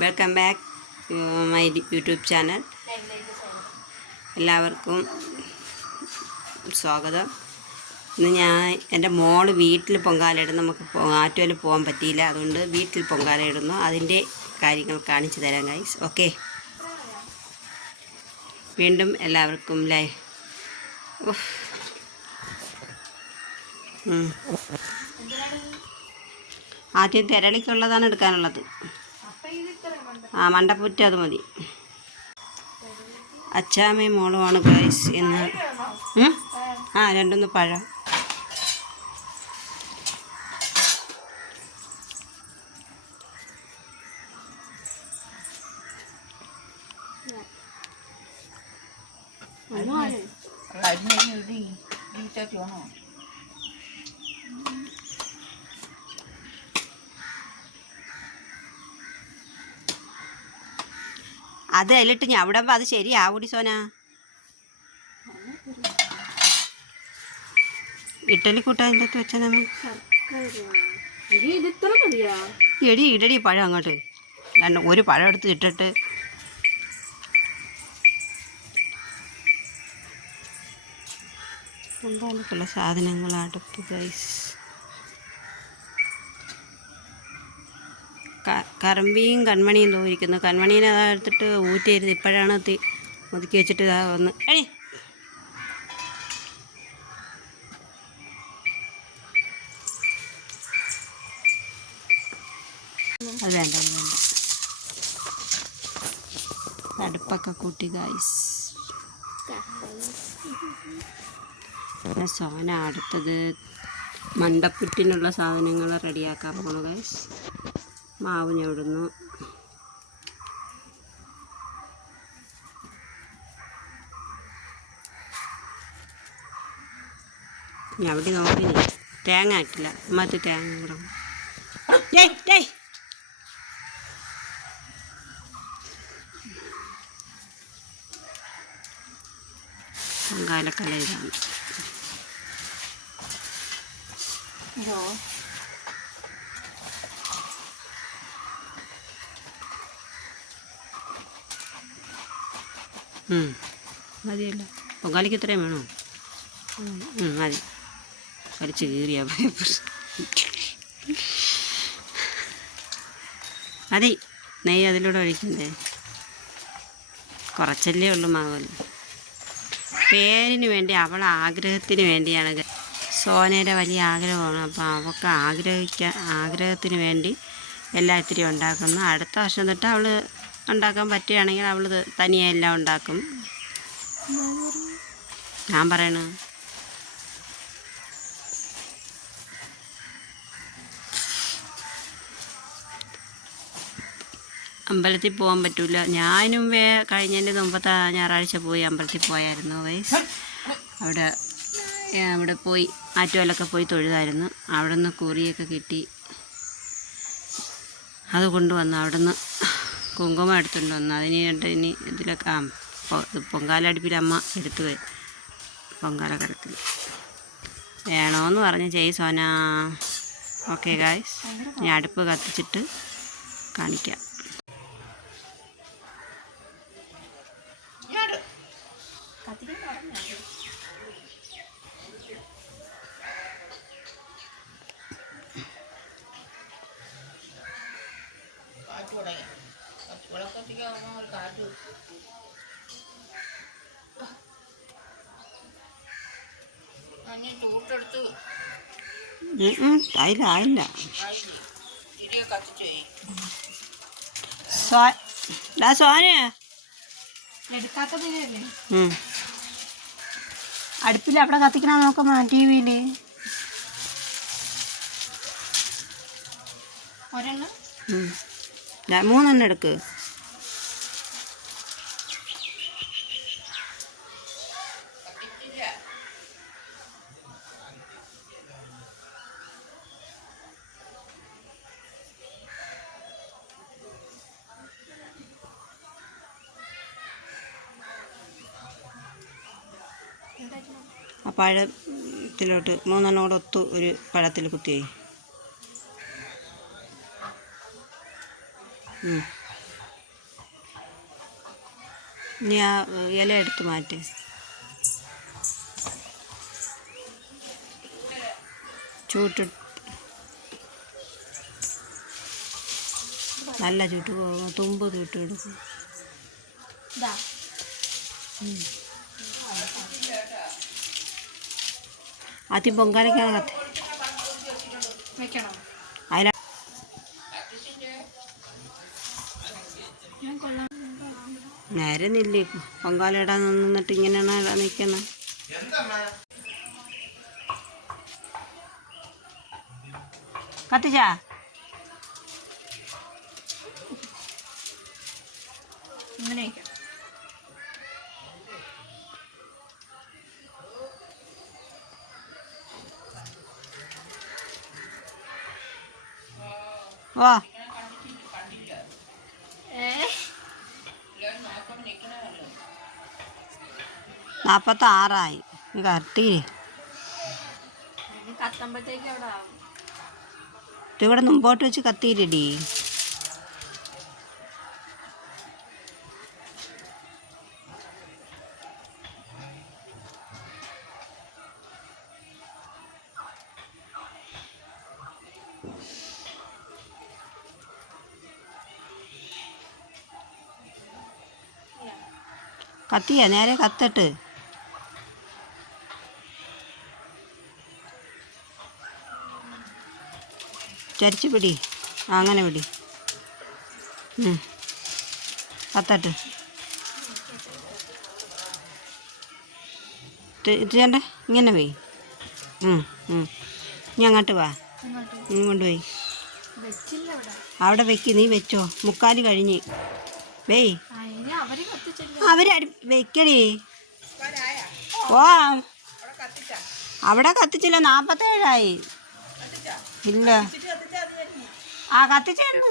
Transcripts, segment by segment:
Welcome back my YouTube channel. എല്ലാവർക്കും സ്വാഗതം. ഇന്ന് എൻ്റെ മോള് വീട്ടിൽ പൊങ്കാലയിടുന്നു. നമുക്ക് ആറ്റുവൽ പോകാൻ പറ്റിയില്ല, അതുകൊണ്ട് വീട്ടിൽ പൊങ്കാലയിടുന്നു. അതിൻ്റെ കാര്യങ്ങൾ കാണിച്ചു തരാം ഗൈസ്. ഓക്കെ, വീണ്ടും എല്ലാവർക്കും ആദ്യം തിരളിക്കുള്ളതാണ് എടുക്കാനുള്ളത്. മണ്ടപ്പുറ്റ് അത് മതി. അച്ചാമ്മയും മോളുമാണ് ഗൈസ് എന്ന്. രണ്ടൊന്ന് പഴം. അത് അതിലിട്ട് ഞാൻ അവിടെ അത് ശരിയാവൂടി സോന. ഇഡലി കൂട്ടാൻ അതിൻ്റെ അകത്ത് വെച്ചാൽ നമ്മൾ എടി ഇടടി പഴം അങ്ങോട്ട് ഒരു പഴം എടുത്ത് ഇട്ടിട്ട് എന്തായാലും സാധനങ്ങൾ അടുപ്പ് ഗൈസ്. കറമ്പിയും കൺമണിയും തോന്നിയിരിക്കുന്നു. കൺമണീനെ അതെടുത്തിട്ട് ഊറ്റിയിരുന്ന് ഇപ്പോഴാണ് ഒതുക്കി വെച്ചിട്ട് ഇതാ വന്ന് അത് വേണ്ട അടുപ്പൊക്കെ കൂട്ടി ഗൈസ്. സോന അടുത്തത് മണ്ടപ്പുറ്റിനുള്ള സാധനങ്ങൾ റെഡിയാക്കാൻ പോണു ഗൈസ്. മാവ് ഞവിടുന്നു. ഞവിടി നോക്കിനി തേങ്ങ ആക്കില്ല, മറ്റു തേങ്ങ കൂടെ പൊങ്കാലക്കല ഇതാണ്. മതിയല്ല, പൊങ്കാലിക്ക് ഇത്രയും വേണോ? മതി. വലിച്ച് കീറിയാ മതി. നെയ്യ് അതിലൂടെ ഒഴിക്കണ്ടേ? കുറച്ചല്ലേ ഉള്ളു മാവല്ലോ. പേരിന് വേണ്ടി, അവളെ ആഗ്രഹത്തിന് വേണ്ടിയാണ്. സോനയുടെ വലിയ ആഗ്രഹമാണ്. അപ്പോൾ അവൾക്ക് ആഗ്രഹത്തിന് വേണ്ടി എല്ലാം ഇത്തിരി ഉണ്ടാക്കുന്നു. അടുത്ത വർഷം തൊട്ട് അവൾ ഉണ്ടാക്കാൻ പറ്റുകയാണെങ്കിൽ അവൾ തനിയെ എല്ലാം ഉണ്ടാക്കും. ഞാൻ പറയണ അമ്പലത്തിൽ പോകാൻ പറ്റില്ല. ഞാനും കഴിഞ്ഞതിൻ്റെ മുമ്പത്തെ ഞായറാഴ്ച പോയി അമ്പലത്തിൽ പോയായിരുന്നു വയസ്സ്. അവിടെ പോയി ആറ്റുവലൊക്കെ പോയി തൊഴുതായിരുന്നു. അവിടെ നിന്ന് കുറിയൊക്കെ കിട്ടി. അത് കൊണ്ടുവന്നു. അവിടെ നിന്ന് കുങ്കുമം എടുത്തുകൊണ്ട് വന്നു. അതിന് ഇനി ഇതിലൊക്കെ പൊങ്കാല അടുപ്പിൽ അമ്മ എടുത്തു പോയി പൊങ്കാല കരത്തിൽ വേണമെന്ന് പറഞ്ഞ് ചെയ് സോന. ഓക്കെ ഗായ്സ്, ഞാൻ അടുപ്പ് കത്തിച്ചിട്ട് കാണിക്കാം. അതിലായില്ല. സോന അടുപ്പിൽ അവിടെ കത്തിക്കണ നോക്കുമ്പോ ടി വിയില് മൂന്നെണ്ണം എടുക്ക്. ആ പഴത്തിലോട്ട് മൂന്നെണ്ണം കൂടെ ഒത്തു ഒരു പഴത്തിൽ കുത്തിയായി. ഇനി ആ ഇല എടുത്ത് മാറ്റി ചൂട്ട് നല്ല ചൂട്ട് തുമ്പ് ചൂട്ട് എടുക്കും. ആദ്യം പൊങ്കാലയ്ക്കാണ് അതില നേരെ നില്ലേ പൊങ്കാല ഇടാൻ നിന്നിട്ട് ഇങ്ങനെയാണ് ഇടാൻ നിൽക്കുന്നത്. കത്തിച്ചാ അങ്ങനെയൊക്കെ വാ 46 കത്തി കത്തുമ്പോഴത്തേക്ക് അവിടെ ആവും. ഇവിടെ മുമ്പോട്ട് വെച്ച് കത്തിയില്ലടി. കത്തിയാ നേരെ കത്തട്ട്. ചരിച്ച് പിടി. അങ്ങനെ പിടി. കത്തട്ട് ചേണ്ട ഇങ്ങനെ പോയി. നീ അങ്ങോട്ട് വാ. നീ കൊണ്ടുപോയി അവിടെ വെക്ക്. നീ വെച്ചോ. 3:45 കഴിഞ്ഞ് വേയ്. അവർ വെക്കടി. ഓ അവിടെ കത്തിച്ചില്ല. 47 ഇല്ല. ആ കത്തിച്ചുണ്ട്.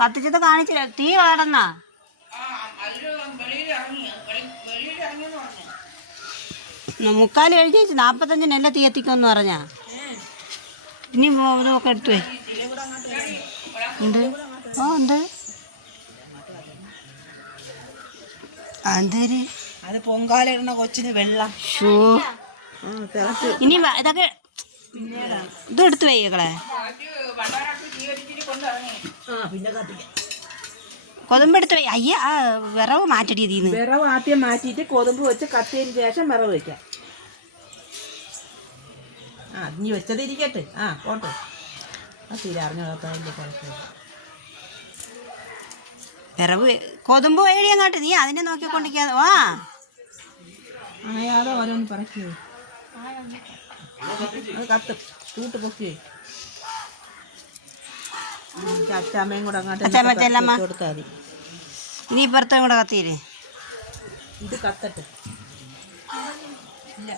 കത്തിച്ചത് കാണിച്ചില്ല. തീ വേടന്നാ 3:45 കഴിഞ്ഞ് 45 തീ എത്തിക്കുമെന്ന് പറഞ്ഞാ. ഇനി ഇതൊക്കെ എടുത്തു പോയി. എന്ത്? ഓ എന്ത് അന്തര് അത് പൊങ്കാല ഇടുന്ന കൊച്ചിന് വെള്ളം. ഷൂ ഇനി ഇതൊക്കെ ഇതെടുത്ത് വയ്യകളെ. പിന്നെ കത്തിക്കാം. കൊതുമ്പെടുത്ത് വയ്യ. അയ്യ വിറവ് മാറ്റടി. ഇതിന്ന് വിറവ് ആദ്യം മാറ്റിയിട്ട് കൊതുമ്പ് വെച്ച് കത്തിയതിന് ശേഷം വിറവ് വെക്കാം. നീ വെച്ചത് ഇരിക്കട്ടെ. പോട്ടെ. തീരറിഞ്ഞോളാത്ത കുഴപ്പമില്ല. വിറവ് കൊതുമ്പ് വഴി അങ്ങോട്ട്. നീ അതിനെ നോക്കിക്കൊണ്ടിരിക്കാതെ വാ. അയാളോ ഓരോന്ന് പറയ്ക്കോ. അത് കത്തും. ചൂട്ട് പൊക്കി അച്ചാമ്മയും കൂടെ അങ്ങോട്ട് കൊടുത്താൽ മതി. ഇനി ഇപ്പുറത്തും കൂടെ കത്തിയില്ലേ. ഇത് കത്തട്ടെ. ഇല്ല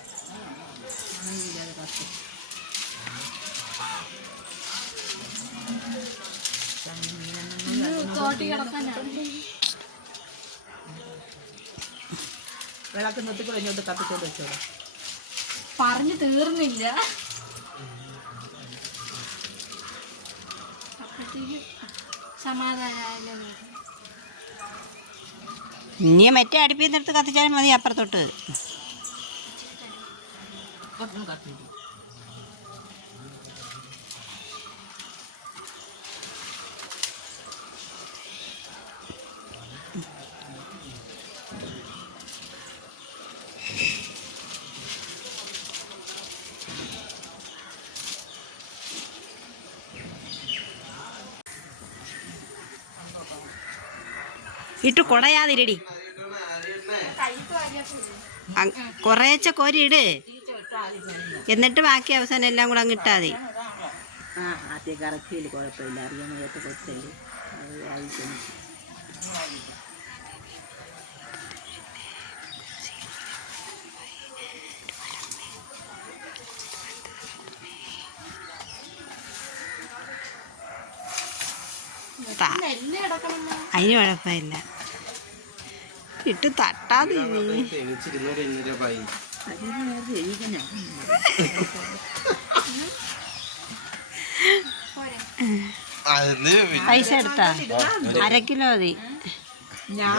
വിളക്ക് നിർത്തിക്കൂടെ ഇങ്ങോട്ട് കത്തിച്ചോണ്ട് വെച്ചോളൂ. പറഞ്ഞു തീർന്നില്ല. അപ്പോഴത്തേക്ക് സമാധാനമായല്ലോ. ഇനി മറ്റേ അടുപ്പിൽ നിന്നെടുത്ത് കത്തിച്ചാലും മതി. അപ്പുറത്തോട്ട് ഇട്ട് കുടയാതിരടി. കുറേച്ച കോരി ഇട്. എന്നിട്ട് ബാക്കി അവസാനം എല്ലാം കൂടെ അങ്ങ് ഇട്ടാൽ മതി. ആദ്യം കറക്കിയിൽ കുഴപ്പമില്ല. അറിയാൻ വയ്യാത്ത കൊച്ചല്ലേ. അതിന് കുഴപ്പമില്ല. ഇട്ട് തട്ടാതെ പൈസ എടുത്താ 1/2 കിലോ മതി. ഞാൻ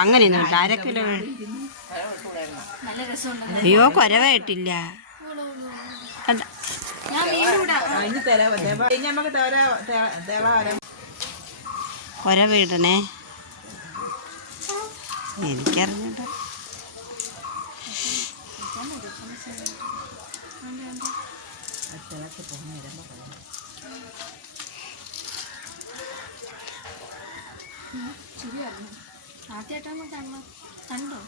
അങ്ങനെയൊന്നും 1/2 കിലോ. നല്ല രസമുണ്ട്. അയ്യോ കൊരവായിട്ടില്ല. അതാ ഞാൻ വീണ്ടും ഇടാം. അതിന് നമുക്ക് കൊരവിടണേ. എനിക്കറിഞ്ഞൂടാ. ശരിയായിരുന്നു. ആദ്യമായിട്ടാണ് കാണണം. കണ്ടോ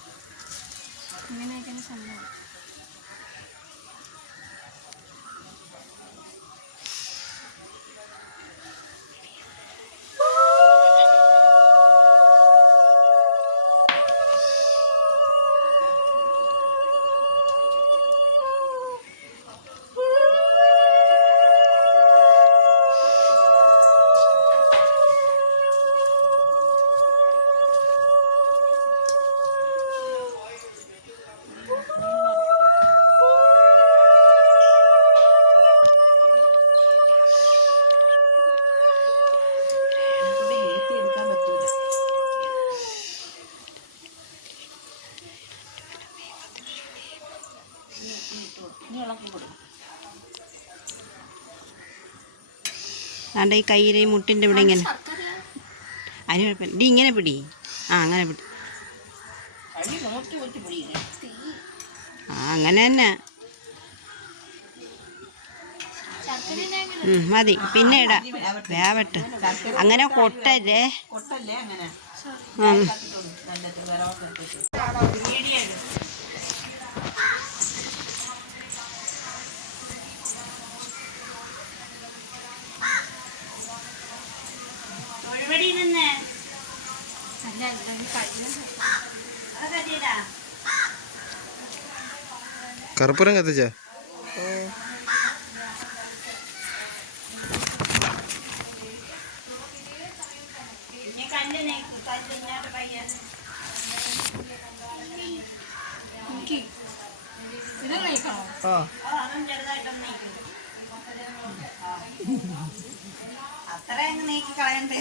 ഇങ്ങനെയൊക്കെയാണ് സംഭവം. ആണ്ട ഈ കയ്യിലെ മുട്ടിൻ്റെ ഇവിടെ ഇങ്ങനെ. അതിന് കുഴപ്പമില്ല. ഡി ഇങ്ങനെ പിടി. അങ്ങനെ പിടി. അങ്ങനെ തന്നെ മതി. പിന്നെ ഇടാം. വേവട്ട്. അങ്ങനെ കൊട്ടല്ലേ. കർപ്പൂരം കത്തിച്ച അത്ര നീക്കി കളയണ്ടേ.